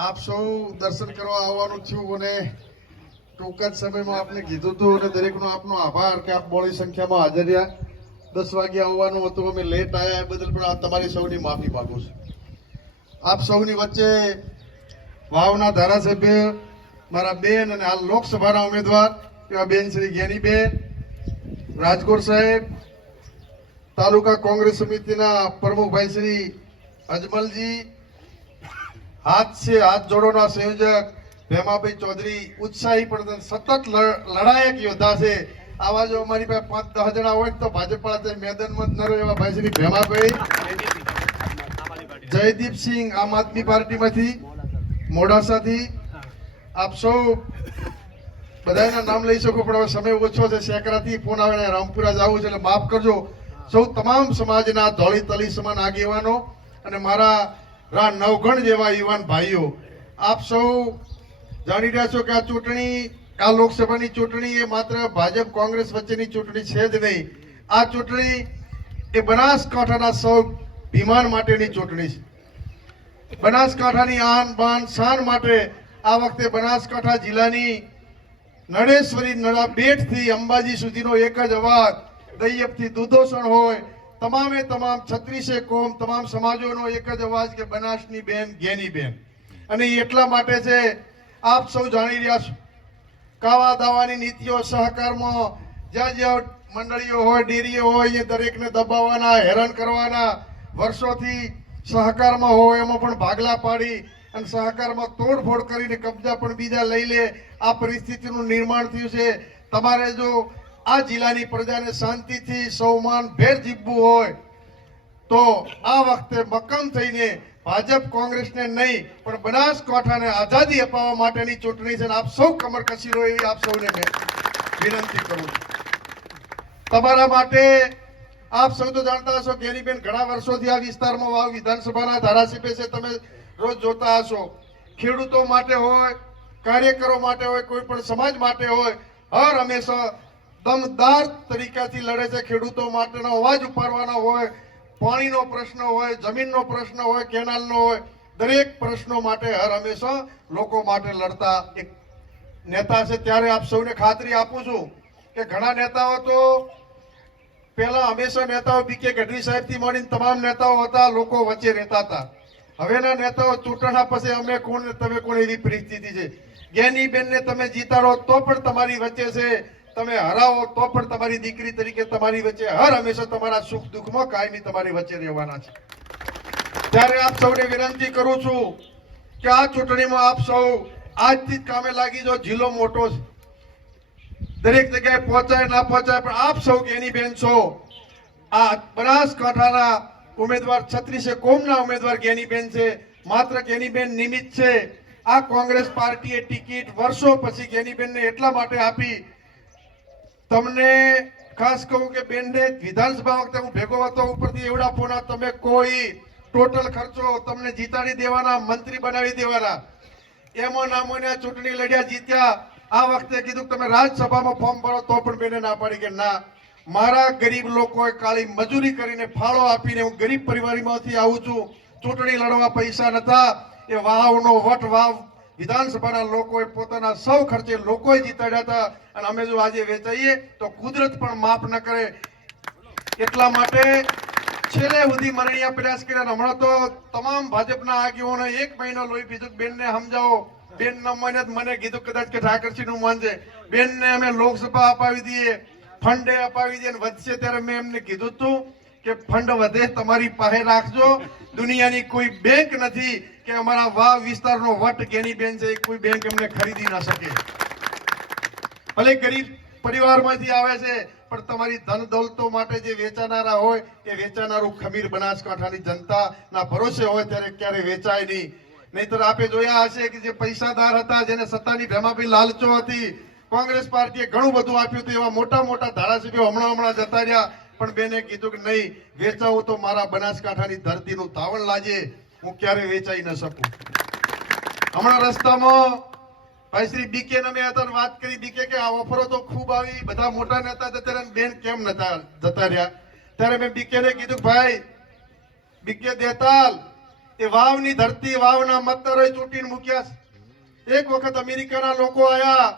આપ સૌ દર્શન કરવા આવવાનું થયું અને ટૂંક જ સમયમાં આપને કીધું હતું અને દરેકનો આપનો આભાર કે આપ મોડી સંખ્યામાં હાજર રહ્યા. 10 વાગે આવવાનું હતું, અમે લેટ આવ્યા એ બદલ પણ તમારી સૌની માફી માંગુ છું. આપ સૌની વચ્ચે વાવના ધારાસભ્ય મારા બેન અને હાલ લોકસભાના ઉમેદવાર એવા બેન શ્રી જ્ઞાનીબેન રાજકોટ સાહેબ, તાલુકા કોંગ્રેસ સમિતિના પ્રમુખભાઈ શ્રી અજમલજી, હાથ જોડોના સંયોજક ભેમાભાઈ ચૌધરી, ઉત્સાહી પણ સતત લડાયક યોદ્ધા છે. આવા જો અમારી પાસે 5-10 જણા હોય તો ભાજપ વાળા મેદાનમાં જ ન રહે એવા ભાઈ શ્રી ભેમાભાઈ, જયદીપસિંહ આમ આદમી પાર્ટીમાંથી મોડાસાથી. આપ સૌ બધાના નામ લઈ શકો પણ હવે સમય ઓછો છે. સેકરાથી ફોન આવે રામપુરા જવું છે એટલે માફ કરજો. સૌ તમામ સમાજના ધોળી તલી સમાન આગેવાનો અને મારા નવગણ જેવા યુવાન ભાઈઓ, આપ સૌ જાણી રહ્યા છો કે આ ચૂંટણી, આ લોકસભાની ચૂંટણી એ માત્ર ભાજપ કોંગ્રેસ વચ્ચેની ચૂંટણી છે જ નહીં. આ ચૂંટણી એ બનાસકાંઠાના સૌ ભીમાન માટેની ચૂંટણી છે. બનાસકાંઠાની આન બાન શાન માટે આ વખતે બનાસકાંઠા જિલ્લાની નળેશ્વરી નળા બેટથી અંબાજી સુધીનો એક જ અવાજ, દૈયપથી દુધોસણ હોય, તમામે તમામ 36 કોમ તમામ સમાજોનો એક જ અવાજ કે બનાસની બેન જ્ઞાનીબેન. અને એટલા માટે છે, આપ સૌ જાણી રહ્યા છો, કાવા દાવાની નીતિઓ સહકારમાં જ્યાં જ્યાં મંડળીઓ હોય, ડેરીઓ હોય, એ દરેકને દબાવવાના, હેરાન કરવાના, વર્ષોથી સહકારમાં હોય એમાં પણ ભાગલા પાડી અને સહકારમાં તોડફોડ કરીને કબજા પણ બીજા લઈ લે, આ પરિસ્થિતિનું નિર્માણ થયું છે. તમારે જો આ જિલ્લાની પ્રજાને શાંતિથી સૌમાન ભેર જીવવું હોય તો આ વખતે મક્કમ થઈને ભાજપ કોંગ્રેસને નહીં પણ બનાસકાંઠાને આઝાદી અપાવવા માટેની ચૂંટણી છે. આપ સૌ કમર કસી લો એવી આપ સૌને મેં વિનંતી કરું છું. તમારા માટે આપ સૌ તો જાણતા હશો કે જ્ઞાનીબેન ઘણા વર્ષોથી આ વિસ્તારમાં વાવ વિધાનસભાના ધારાસભ્ય છે. તમે રોજ જોતા હશો. ખેડૂતો માટે હોય, કાર્યકરો માટે હોય, કોઈ પણ સમાજ માટે હોય, હર હંમેશા દમદાર તરીકાથી લડે છે. ખેડૂતો માટેનો અવાજ ઉપાડવાનો હોય, પાણીનો પ્રશ્ન હોય, જમીનનો પ્રશ્ન હોય, કેનાલનો હોય, દરેક પ્રશ્નો માટે હર હંમેશા લોકો માટે લડતા એક નેતા છે. ત્યારે આપ સૌને ખાતરી આપું છું કે ઘણા નેતાઓ તો પહેલા હંમેશા નેતાઓ બીકે ગઢવી સાહેબથી મળીને તમામ નેતાઓ હતા, લોકો વચ્ચે રહેતા હતા. હવેના નેતાઓ ચૂંટણા પછી અમે કોણ ને તમે કોણ એવી પરિસ્થિતિ છે. જ્ઞાનીબેનને તમે જીતાડો તો પણ તમારી વચ્ચે છે, તમે હરાવો તો પણ તમારી દીકરી તરીકે તમારી વચ્ચે હર હંમેશા તમારા સુખ દુઃખમાં કાયમી તમારી વચ્ચે રહેવાના છે. ત્યારે આપ સૌને વિનંતી કરું છું કે આ ચૂંટણીમાં આપ સૌ આજથી જ કામે લાગી જો. જિલ્લો મોટો છે, દરેક જગ્યાએ પહોંચાય ના પહોંચાય પણ આપ સૌ જ્ઞાનીબેન છો. આ બનાસકાંઠાના ઉમેદવાર 36 કોમના ઉમેદવાર જ્ઞાનીબેન છે. માત્ર જ્ઞાનીબેન નિમિત્ત છે. આ કોંગ્રેસ પાર્ટીએ ટિકિટ વર્ષો પછી જ્ઞાનીબેનને એટલા માટે આપી. તમને ખાસ કહું કે બેનને વિધાનસભા વખતે હું ભેગો હતો, ઉપરથી એવડા ફોના, તમે કોઈ ટોટલ ખર્ચો તમને જીતાડી દેવાના, મંત્રી બનાવી દેવાના. એમાં નામોને ચૂંટણી લડ્યા, જીત્યા. આ વખતે કીધું તમે રાજ્યસભામાં ફોર્મ ભરો તો પણ બેને ના પાડી કે ના, મારા ગરીબ લોકોએ કાળી મજૂરી કરીને ફાળો આપીને, હું ગરીબ પરિવારમાંથી આવું છું, ચૂંટણી લડવા પૈસા નતા, એ વાવનો વટ વાવ વિધાનસભાના લોકોએ પોતાના સૌ ખર્ચે લોકોએ જીતાડ્યા હતા. અને અમે જો આજે વેચાઈએ તો કુદરત પણ માફ ન કરે. એટલા માટે છેલ્લે સુધી મરણીયા પ્રયાસ કર્યા. હમણાં તો તમામ ભાજપના આગેવાનો 1 મહિનો લોહી પીધું, બેનને સમજાવો. બેન ન માને મને કીધું કદાચ કે ઠાકરસિંહ નું માનશે. બેનને અમે લોકસભા અપાવી દઈએ, ફંડે અપાવી દઈએ, વધશે ત્યારે મેં એમને કીધું હતું કે ફંડ વધે તમારી પાસે રાખજો. દુનિયાની કોઈ બેંક નથી કે અમારા વાવ વિસ્તારનો વટ જ્ઞાનીબેન છે, કોઈ બેંક એમને ખરીદી ના શકે. ભલે ગરીબ પરિવારમાંથી આવે છે પણ તમારી ધન દોલતો માટે જે વેચાનારા હોય એ વેચાનારું ખમીર બનાસકાંઠાની જનતાના ભરોસે હોય ત્યારે ક્યારે વેચાય નહીં. નહીતર આપે જોયા હશે કે જે પૈસાદાર હતા, જેને સત્તાની ભેમાભાઈ લાલચો હતી, કોંગ્રેસ પાર્ટીએ ઘણું બધું આપ્યું હતું, એવા મોટા મોટા ધારાસભ્યો હમણાં જતા રહ્યા. પણ બેને કીધું કે નહીં, વેચાવું તો મારા બનાસકાંઠાની ધરતીનું તાવણ લાજે, હું ક્યારે વેચાઈ ન શકું. હમણાં રસ્તામાં ભાઈ શ્રી બીકે ને મેં અત્યારે વાત કરી. બીકે કે આ ઓફરો તો ખૂબ આવી, બધા મોટા નેતા જતા રહ્યા, બેન કેમ નતા જતા રહ્યા? ત્યારે મેં બીકે ને કીધું ભાઈ બીકે દેતાલ એ વાવની ધરતી વાવના મતદારોએ ચૂંટીને મૂક્યા છે. એક વખત અમેરિકાના લોકો આયા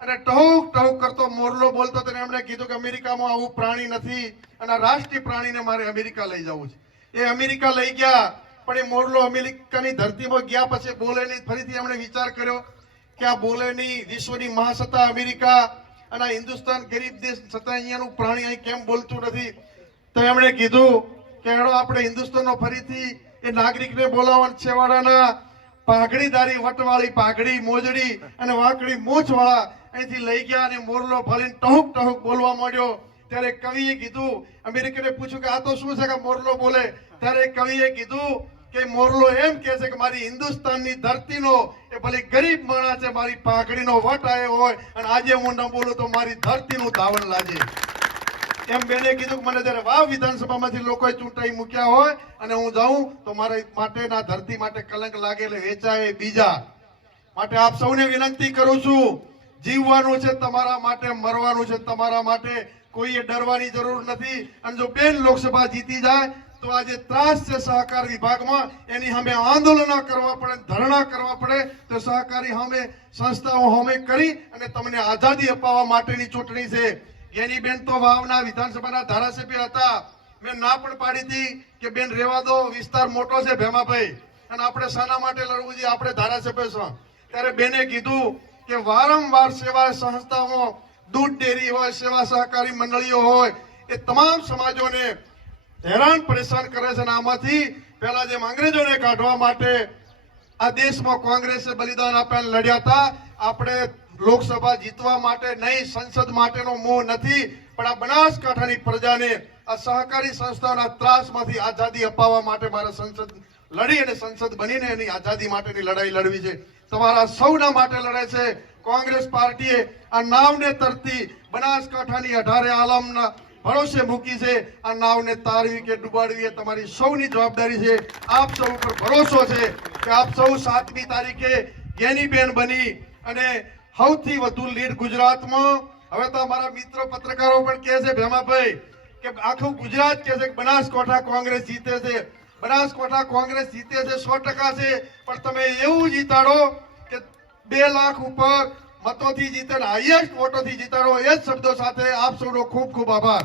અને ટહુક ટહુક કરતો મોરલો બોલતો તો એમણે કીધું કે અમેરિકામાં આવું પ્રાણી નથી અને આ રાષ્ટ્રીય પ્રાણીને મારે અમેરિકા લઈ જવું છે. એ અમેરિકા લઈ ગયા, પણ એ મોરલો અમેરિકાની ધરતીમાં ગયા પછી બોલે નહીં. ફરીથી એમણે વિચાર કર્યો કે આ બોલે નહીં, વિશ્વની મહાસત્તા અમેરિકા અને આ હિન્દુસ્તાન ગરીબ દેશ છતાં અહીંયાનું પ્રાણી અહીં કેમ બોલતું નથી. તો એમણે કીધું કે હેડો આપણે હિન્દુસ્તાનનો ફરીથી એ નાગરિકને બોલાવવા છેવાડાના પાઘડીદારી વટવાળી પાઘડી મોજડી અને વાંકડી મૂછવાળા અહીંથી લઈ ગયા અને મોરલો ફરીને ટહુક ટહુક બોલવા માંડ્યો. ત્યારે કવિએ કીધું, અમેરિકને પૂછ્યું કે આ તો શું છે કે મોરલો બોલે? ત્યારે કવિએ કીધું કે મોરલો એમ કહે છે કે મારી હિન્દુસ્તાનની ધરતીનો એ ભલે ગરીબ માણસ છે, મારી પાઘડીનો વટ આવ્યો હોય અને આજે હું ન બોલું તો મારી ધરતીનું ધાવણ લાગે. એમ બેને કીધું કે મને જયારે વાવ વિધાનસભામાંથી લોકોએ ચૂંટાઈ મૂક્યા હોય અને હું જાઉં તો મારા માટે ના ધરતી માટે કલંક લાગે એટલે વેચાય બીજા. માટે આપ સૌને વિનંતી કરું છું, જીવવાનું છે તમારા માટે, મરવાનું છે તમારા માટે. કોઈએ ડરવાની જરૂર નથી. અને જો બેન લોકસભા જીતી જાય તો આજે ત્રાસ છે સહકાર વિભાગમાં, એની સામે આંદોલનો કરવા પડે, ધરણા કરવા પડે તો સહકારી સામે સંસ્થાઓ સામે કરી અને તમને આઝાદી અપાવવા માટેની ચૂંટણી છે. એની બેન તો વાવના વિધાનસભાના ધારાસભ્ય હતા. મેં ના પણ પાડી હતી કે બેન રેવા દો, વિસ્તાર મોટો છે ભેમાભાઈ અને આપણે શાના માટે લડવું જોઈએ, આપણે ધારાસભ્ય છો. ત્યારે બેને કીધું કે વારંવાર સેવા સંસ્થાઓ, દૂધ ડેરી હોય, સેવા સહકારી મંડળીઓ હોય, એ તમામ સમાજોને હેરાન પરેશાન કરે છે. અને આમાંથી પહેલા જેમ અંગ્રેજોને કાઢવા માટે આ દેશમાં કોંગ્રેસે બલિદાન આપીને લડ્યા હતા. આપણે લોકસભા જીતવા માટે નહીં, સંસદ માટેનો મોહ નથી, પણ આ બનાસકાંઠાની પ્રજાને આ સહકારી સંસ્થાઓના ત્રાસમાંથી આઝાદી અપાવવા માટે મારે સંસદ લડી અને સંસદ બનીને એની આઝાદી માટેની લડાઈ લડવી છે. તમારા સૌના માટે લડે છે. કોંગ્રેસ પાર્ટીએ આ નાવને તરતી બનાસકાંઠાની 18 આલમના ભરોસે મૂકી છે. આ નાવને તારવી કે ડૂબાડવી એ તમારી સૌની જવાબદારી છે. આપ સૌ ઉપર ભરોસો છે કે આપ સૌ 7મી તારીખે જ્ઞાનીબેન બની અને સૌથી વધુ લીડ ગુજરાતમાં. હવે તો અમારા મિત્રો પત્રકારો પણ કહે છે ભેમાભાઈ કે આખું ગુજરાત કહે છે કે બનાસકાંઠા કોંગ્રેસ જીતે છે, બનાસકાંઠા કોંગ્રેસ જીતે છે 100% છે. પણ તમે એવું જીતાડો કે 2 લાખ ઉપર મતોથી જીતે, હાઈએસ્ટ વોટોથી જીતાડો. એ જ શબ્દો સાથે આપ સૌનો ખૂબ ખૂબ આભાર.